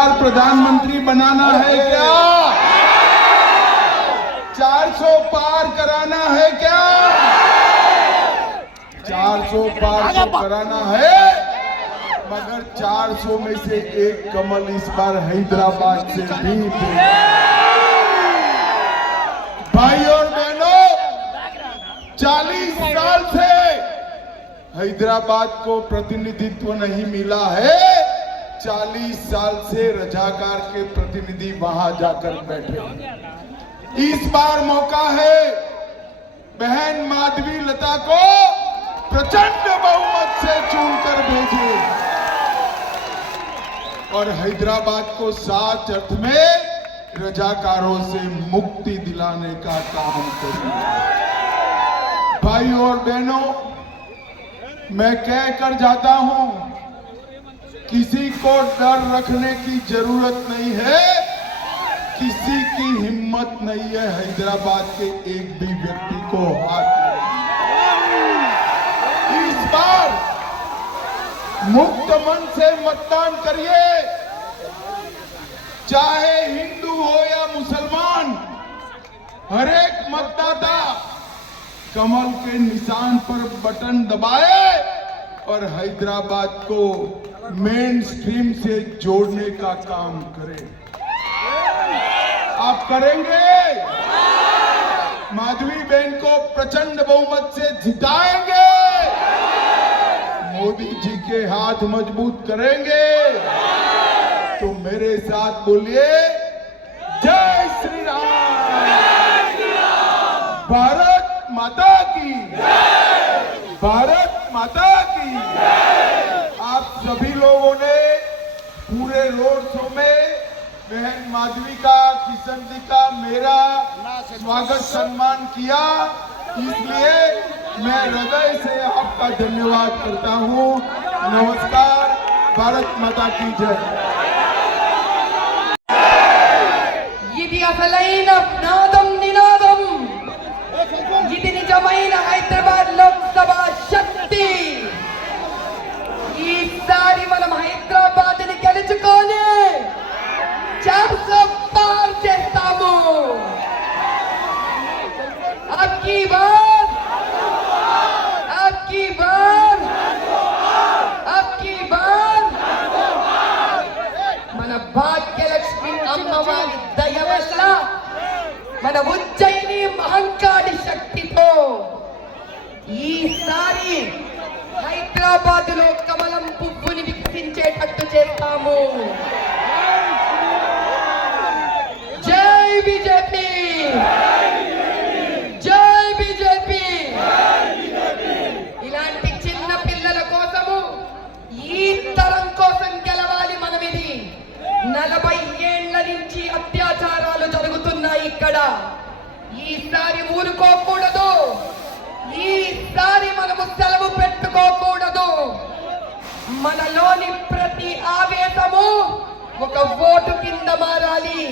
बार प्रधानमंत्री बनाना है क्या? 400 पार कराना है क्या? 400 पार तो कराना है, मगर 400 में से एक कमल इस बार हैदराबाद से भी भाई और बहनों, 40 साल से हैदराबाद को प्रतिनिधित्व नहीं मिला है। 40 साल से रजाकार के प्रतिनिधि वहां जाकर बैठे। इस बार मौका है, बहन माधवी लता को प्रचंड बहुमत से चुनकर भेजे और हैदराबाद को सात अर्थ में रजाकारों से मुक्ति दिलाने का काम करें। भाई और बहनों, मैं कह कर जाता हूं, किसी को डर रखने की जरूरत नहीं है, किसी की हिम्मत नहीं है हैदराबाद के एक भी व्यक्ति को हाथ लगाने। इस बार मुक्त मन से मतदान करिए, चाहे हिंदू हो या मुसलमान, हर एक मतदाता कमल के निशान पर बटन दबाए और हैदराबाद को मेन स्ट्रीम से जोड़ने का काम करे। आप करेंगे? माधवी बहन को प्रचंड बहुमत से जिताएंगे, मोदी जी के हाथ मजबूत करेंगे। तो मेरे साथ बोलिए, जय श्री राम, भारत माता की, भारत माता की। आप सभी लोगों ने पूरे रोड शो में बहन माधवी का, किशन जी का, मेरा स्वागत सम्मान किया, इसलिए मैं हृदय से आपका धन्यवाद करता हूं। नमस्कार, भारत माता की जय। ఇది అసలైన నాదం నినాదం, ఇది నిజమైన హైదరాబాద్ లోక్సభ శక్తి. ఈసారి మనం హైదరాబాద్ ని గెలుచుకొని 400 పార్ చేస్తాము. అబ్కి బార్, అబ్కి బార్, అబ్కి బార్ మన భాగ్యలక్ష్మి అమ్మవారి దయ వల్ల, మన ఉజ్జయిని మహంకాళి శక్తితో ఈసారి హైదరాబాద్ లో కమలం పువ్వుని వికసించేటట్టు చేస్తాము. జై బీజేపీ, జై బీజేపీ. ఇలాంటి చిన్న పిల్లల కోసము, ఈ తరం కోసం గెలవాలి మనం. ఇది 40 ఏళ్ల నుంచి అత్యాచారాలు జరుగుతున్నాయి ఇక్కడ. ఈసారి ఊరుకోకూడదు, ఈసారి మనము సెలవు పెట్టుకోకూడదు. మనలోని ప్రతి ఆవేశము ఒక ఓటు కింద మారాలి.